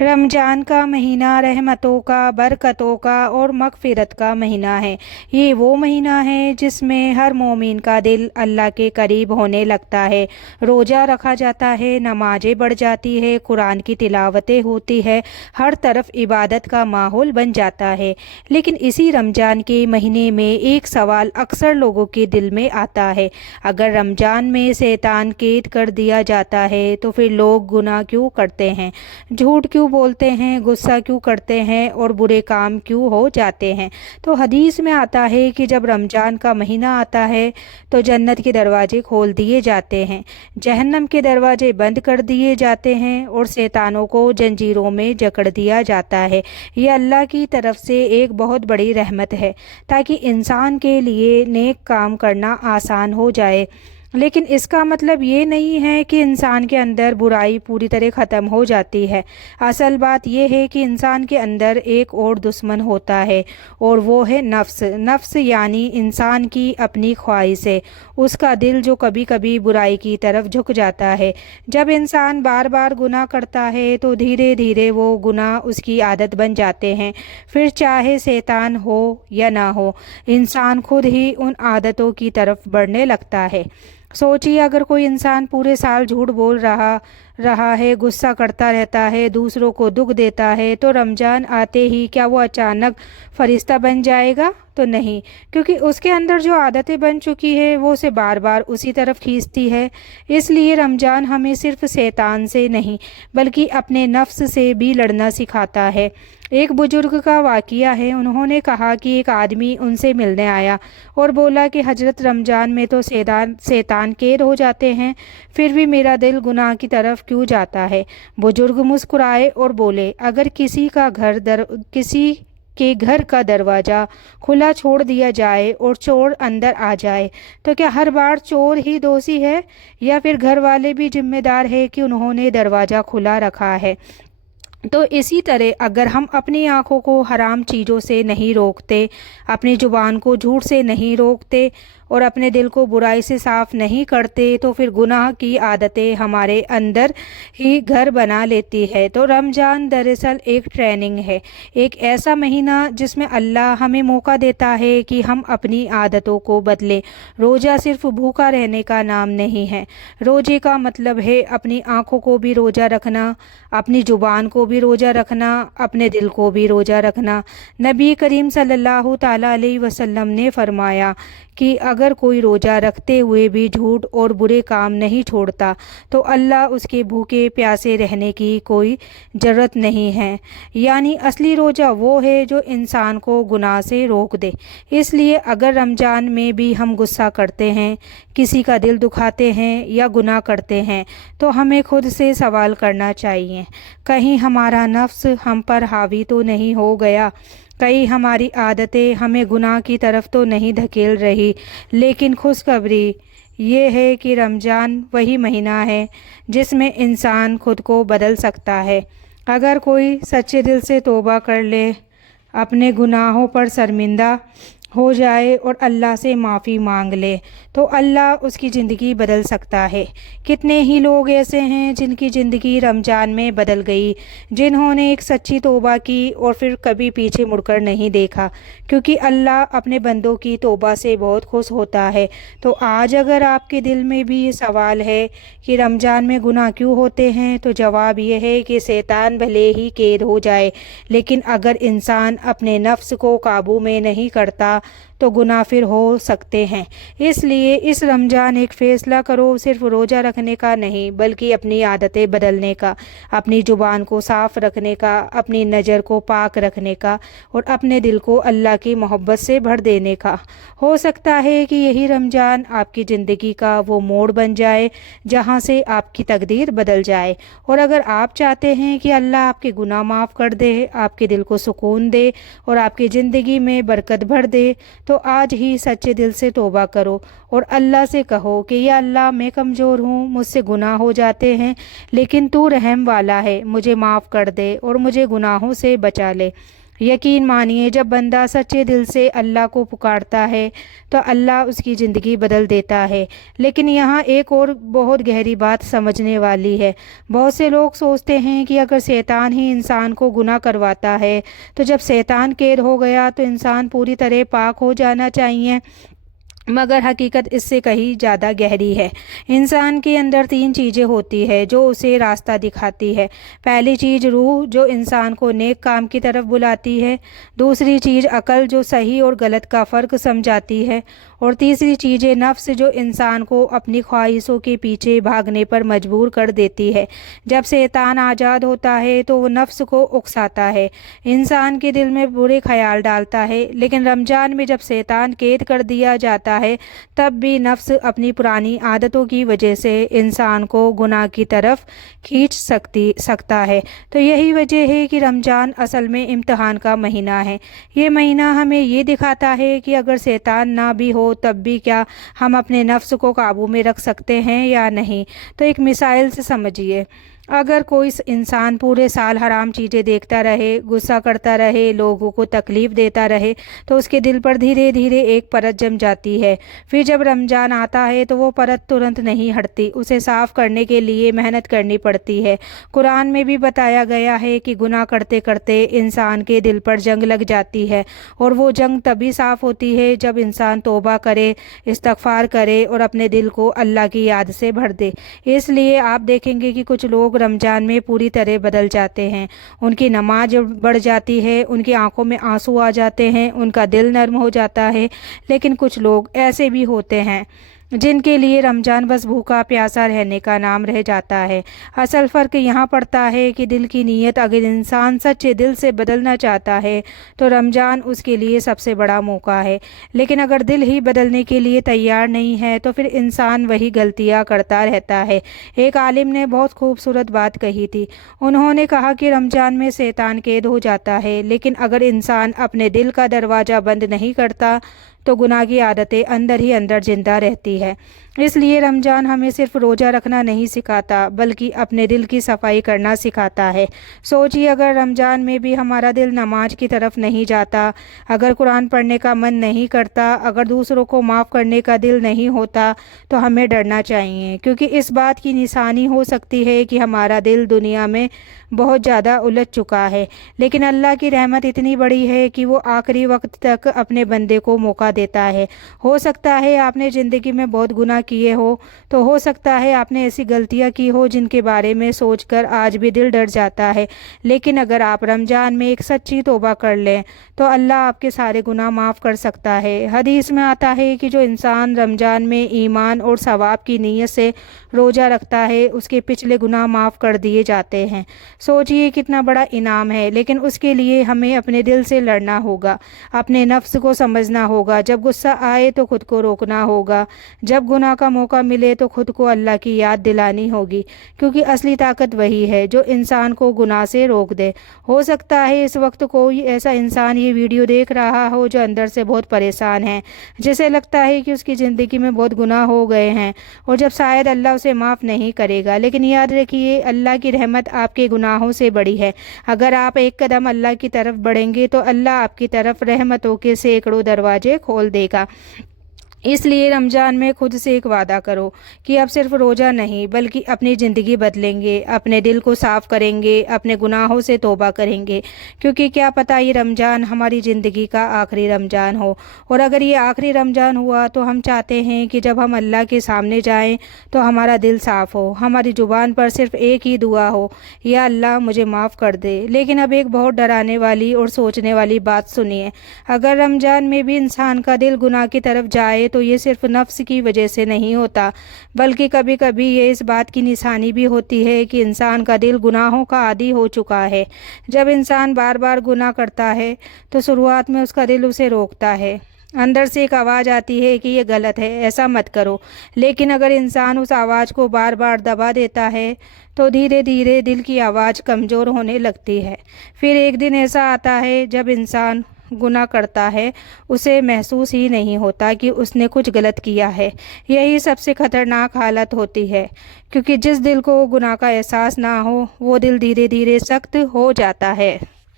रमज़ान का महीना रहमतों का, बरकतों का और मग़फ़िरत का महीना है। ये वो महीना है जिसमें हर मोमिन का दिल अल्लाह के करीब होने लगता है। रोज़ा रखा जाता है, नमाज़ें बढ़ जाती है, कुरान की तिलावतें होती है, हर तरफ इबादत का माहौल बन जाता है। लेकिन इसी रमज़ान के महीने में एक सवाल अक्सर लोगों के दिल में आता है, अगर रमज़ान में शैतान कैद कर दिया जाता है तो फिर लोग गुनाह क्यों करते हैं, झूठ क्यों बोलते हैं, गुस्सा क्यों करते हैं और बुरे काम क्यों हो जाते हैं। तो हदीस में आता है कि जब रमज़ान का महीना आता है तो जन्नत के दरवाजे खोल दिए जाते हैं, जहन्नम के दरवाजे बंद कर दिए जाते हैं और शैतानों को जंजीरों में जकड़ दिया जाता है। ये अल्लाह की तरफ से एक बहुत बड़ी रहमत है ताकि इंसान के लिए नेक काम करना आसान हो जाए। लेकिन इसका मतलब ये नहीं है कि इंसान के अंदर बुराई पूरी तरह ख़त्म हो जाती है। असल बात यह है कि इंसान के अंदर एक और दुश्मन होता है और वो है नफ्स। नफ्स यानी इंसान की अपनी ख्वाहिशें, उसका दिल जो कभी कभी बुराई की तरफ झुक जाता है। जब इंसान बार बार गुनाह करता है तो धीरे धीरे वो गुनाह उसकी आदत बन जाते हैं। फिर चाहे शैतान हो या ना हो, इंसान खुद ही उन आदतों की तरफ बढ़ने लगता है। सोचिए, अगर कोई इंसान पूरे साल झूठ बोल रहा रहा है, गुस्सा करता रहता है, दूसरों को दुख देता है, तो रमज़ान आते ही क्या वो अचानक फरिश्ता बन जाएगा? तो नहीं, क्योंकि उसके अंदर जो आदतें बन चुकी है वो उसे बार बार उसी तरफ खींचती है। इसलिए रमज़ान हमें सिर्फ शैतान से नहीं बल्कि अपने नफ्स से भी लड़ना सिखाता है। एक बुजुर्ग का वाक़या है, उन्होंने कहा कि एक आदमी उनसे मिलने आया और बोला कि हजरत, रमज़ान में तो शैतान कैद हो जाते हैं, फिर भी मेरा दिल गुनाह की तरफ क्यों जाता है? बुजुर्ग मुस्कुराए और बोले, अगर किसी के घर का दरवाज़ा खुला छोड़ दिया जाए और चोर अंदर आ जाए तो क्या हर बार चोर ही दोषी है या फिर घर वाले भी जिम्मेदार है कि उन्होंने दरवाज़ा खुला रखा है? तो इसी तरह अगर हम अपनी आँखों को हराम चीज़ों से नहीं रोकते, अपनी ज़ुबान को झूठ से नहीं रोकते और अपने दिल को बुराई से साफ़ नहीं करते तो फिर गुनाह की आदतें हमारे अंदर ही घर बना लेती है। तो रमज़ान दरअसल एक ट्रेनिंग है, एक ऐसा महीना जिसमें अल्लाह हमें मौका देता है कि हम अपनी आदतों को बदलें। रोज़ा सिर्फ भूखा रहने का नाम नहीं है। रोज़े का मतलब है अपनी आँखों को भी रोज़ा रखना, अपनी ज़ुबान को भी रोज़ा रखना, अपने दिल को भी रोज़ा रखना। नबी करीम सल्लल्लाहु ताला अलैहि वसल्लम ने फरमाया कि अगर कोई रोज़ा रखते हुए भी झूठ और बुरे काम नहीं छोड़ता तो अल्लाह उसके भूखे प्यासे रहने की कोई ज़रूरत नहीं है। यानी असली रोज़ा वो है जो इंसान को गुनाह से रोक दे। इसलिए अगर रमज़ान में भी हम गुस्सा करते हैं, किसी का दिल दुखाते हैं या गुनाह करते हैं तो हमें खुद से सवाल करना चाहिए, कहीं हमारा नफ्स हम पर हावी तो नहीं हो गया? कई हमारी आदतें हमें गुनाह की तरफ तो नहीं धकेल रही? लेकिन खुशखबरी ये है कि रमज़ान वही महीना है जिसमें इंसान खुद को बदल सकता है। अगर कोई सच्चे दिल से तौबा कर ले, अपने गुनाहों पर शर्मिंदा हो जाए और अल्लाह से माफ़ी मांग ले तो अल्लाह उसकी ज़िंदगी बदल सकता है। कितने ही लोग ऐसे हैं जिनकी ज़िंदगी रमज़ान में बदल गई, जिन्होंने एक सच्ची तौबा की और फिर कभी पीछे मुड़कर नहीं देखा, क्योंकि अल्लाह अपने बंदों की तौबा से बहुत खुश होता है। तो आज अगर आपके दिल में भी ये सवाल है कि रमज़ान में गुनाह क्यों होते हैं, तो जवाब ये है कि शैतान भले ही कैद हो जाए, लेकिन अगर इंसान अपने नफ्स को काबू में नहीं करता तो गुनाह फिर हो सकते हैं। इसलिए इस रमज़ान एक फ़ैसला करो, सिर्फ रोज़ा रखने का नहीं बल्कि अपनी आदतें बदलने का, अपनी ज़ुबान को साफ़ रखने का, अपनी नज़र को पाक रखने का और अपने दिल को अल्लाह की मोहब्बत से भर देने का। हो सकता है कि यही रमज़ान आपकी ज़िंदगी का वो मोड़ बन जाए जहाँ से आपकी तकदीर बदल जाए। और अगर आप चाहते हैं कि अल्लाह आपके गुनाह माफ़ कर दे, आपके दिल को सुकून दे और आपकी ज़िंदगी में बरकत भर दे, तो आज ही सच्चे दिल से तौबा करो और अल्लाह से कहो कि या अल्लाह, मैं कमज़ोर हूँ, मुझसे गुनाह हो जाते हैं, लेकिन तू रहम वाला है, मुझे माफ़ कर दे और मुझे गुनाहों से बचा ले। यकीन मानिए जब बंदा सच्चे दिल से अल्लाह को पुकारता है तो अल्लाह उसकी ज़िंदगी बदल देता है। लेकिन यहाँ एक और बहुत गहरी बात समझने वाली है। बहुत से लोग सोचते हैं कि अगर शैतान ही इंसान को गुनाह करवाता है तो जब शैतान कैद हो गया तो इंसान पूरी तरह पाक हो जाना चाहिए, मगर हकीकत इससे कहीं ज़्यादा गहरी है। इंसान के अंदर 3 चीज़ें होती है जो उसे रास्ता दिखाती है। पहली चीज़ रूह, जो इंसान को नेक काम की तरफ बुलाती है। दूसरी चीज़ अकल, जो सही और गलत का फ़र्क समझाती है। और तीसरी चीज़ है नफ्स, जो इंसान को अपनी ख्वाहिशों के पीछे भागने पर मजबूर कर देती है। जब शैतान आज़ाद होता है तो वो नफ्स को उकसाता है, इंसान के दिल में बुरे ख्याल डालता है। लेकिन रमज़ान में जब शैतान कैद कर दिया जाता है तब भी नफ्स अपनी पुरानी आदतों की वजह से इंसान को गुनाह की तरफ खींच सकता है। तो यही वजह है कि रमज़ान असल में इम्तिहान का महीना है। ये महीना हमें ये दिखाता है कि अगर शैतान ना भी हो तब भी क्या हम अपने नफ्स को काबू में रख सकते हैं या नहीं। तो एक मिसाइल से समझिए, अगर कोई इंसान पूरे साल हराम चीज़ें देखता रहे, गुस्सा करता रहे, लोगों को तकलीफ़ देता रहे तो उसके दिल पर धीरे धीरे एक परत जम जाती है। फिर जब रमज़ान आता है तो वो परत तुरंत नहीं हटती, उसे साफ़ करने के लिए मेहनत करनी पड़ती है। कुरान में भी बताया गया है कि गुनाह करते करते इंसान के दिल पर जंग लग जाती है और वो जंग तभी साफ़ होती है जब इंसान तौबा करे, इस्तग़फ़ार करे और अपने दिल को अल्लाह की याद से भर दे। इसलिए आप देखेंगे कि कुछ लोग रमज़ान में पूरी तरह बदल जाते हैं। उनकी नमाज बढ़ जाती है, उनकी आंखों में आंसू आ जाते हैं, उनका दिल नर्म हो जाता है। लेकिन कुछ लोग ऐसे भी होते हैं जिनके लिए रमज़ान बस भूखा प्यासा रहने का नाम रह जाता है। असल फ़र्क यहाँ पड़ता है कि दिल की नीयत। अगर इंसान सच्चे दिल से बदलना चाहता है तो रमज़ान उसके लिए सबसे बड़ा मौका है। लेकिन अगर दिल ही बदलने के लिए तैयार नहीं है तो फिर इंसान वही गलतियाँ करता रहता है। एक आलिम ने बहुत खूबसूरत बात कही थी। उन्होंने कहा कि रमज़ान में शैतान कैद हो जाता है, लेकिन अगर इंसान अपने दिल का दरवाज़ा बंद नहीं करता तो गुनाह की आदतें अंदर ही अंदर जिंदा रहती है। इसलिए रमज़ान हमें सिर्फ रोज़ा रखना नहीं सिखाता बल्कि अपने दिल की सफाई करना सिखाता है। सोचिए, अगर रमज़ान में भी हमारा दिल नमाज की तरफ नहीं जाता, अगर कुरान पढ़ने का मन नहीं करता, अगर दूसरों को माफ़ करने का दिल नहीं होता तो हमें डरना चाहिए, क्योंकि इस बात की निशानी हो सकती है कि हमारा दिल दुनिया में बहुत ज़्यादा उलझ चुका है। लेकिन अल्लाह की रहमत इतनी बड़ी है कि वो आखिरी वक्त तक अपने बंदे को मौका देता है। हो सकता है आपने ज़िंदगी में बहुत गुनाह किए हो, तो हो सकता है आपने ऐसी गलतियां की हो जिनके बारे में सोचकर आज भी दिल डर जाता है। लेकिन अगर आप रमज़ान में एक सच्ची तौबा कर लें तो अल्लाह आपके सारे गुनाह माफ़ कर सकता है। हदीस में आता है कि जो इंसान रमज़ान में ईमान और सवाब की नीयत से रोज़ा रखता है उसके पिछले गुनाह माफ़ कर दिए जाते हैं। सोचिए कितना बड़ा इनाम है। लेकिन उसके लिए हमें अपने दिल से लड़ना होगा, अपने नफ्स को समझना होगा। जब गुस्सा आए तो खुद को रोकना होगा, जब गुनाह का मौका मिले तो खुद को अल्लाह की याद दिलानी होगी, क्योंकि असली ताकत वही है जो इंसान को गुनाह से रोक दे। हो सकता है इस वक्त कोई ऐसा इंसान ये वीडियो देख रहा हो जो अंदर से बहुत परेशान है, जिसे लगता है कि उसकी ज़िंदगी में बहुत गुनाह हो गए हैं और जब शायद अल्लाह उसे माफ़ नहीं करेगा। लेकिन याद रखिए, अल्लाह की रहमत आपके गुनाहों से बड़ी है। अगर आप एक कदम अल्लाह की तरफ बढ़ेंगे तो अल्लाह आपकी तरफ रहमतों के सैकड़ों दरवाजे खोल देगा। इसलिए रमज़ान में खुद से एक वादा करो कि अब सिर्फ रोज़ा नहीं बल्कि अपनी ज़िंदगी बदलेंगे, अपने दिल को साफ़ करेंगे, अपने गुनाहों से तौबा करेंगे, क्योंकि क्या पता ये रमज़ान हमारी ज़िंदगी का आखिरी रमज़ान हो। और अगर ये आखिरी रमज़ान हुआ तो हम चाहते हैं कि जब हम अल्लाह के सामने जाएं तो हमारा दिल साफ़ हो, हमारी ज़ुबान पर सिर्फ एक ही दुआ हो, या अल्लाह मुझे माफ़ कर दे। लेकिन अब एक बहुत डराने वाली और सोचने वाली बात सुनिए, अगर रमज़ान में भी इंसान का दिल गुनाह की तरफ जाए तो ये सिर्फ नफ्स की वजह से नहीं होता, बल्कि कभी कभी ये इस बात की निशानी भी होती है कि इंसान का दिल गुनाहों का आदी हो चुका है। जब इंसान बार बार गुनाह करता है तो शुरुआत में उसका दिल उसे रोकता है, अंदर से एक आवाज़ आती है कि ये गलत है, ऐसा मत करो। लेकिन अगर इंसान उस आवाज़ को बार बार दबा देता है तो धीरे धीरे दिल की आवाज़ कमज़ोर होने लगती है। फिर एक दिन ऐसा आता है जब इंसान गुनाह करता है, उसे महसूस ही नहीं होता कि उसने कुछ गलत किया है। यही सबसे ख़तरनाक हालत होती है, क्योंकि जिस दिल को गुनाह का एहसास ना हो वो दिल धीरे धीरे सख्त हो जाता है।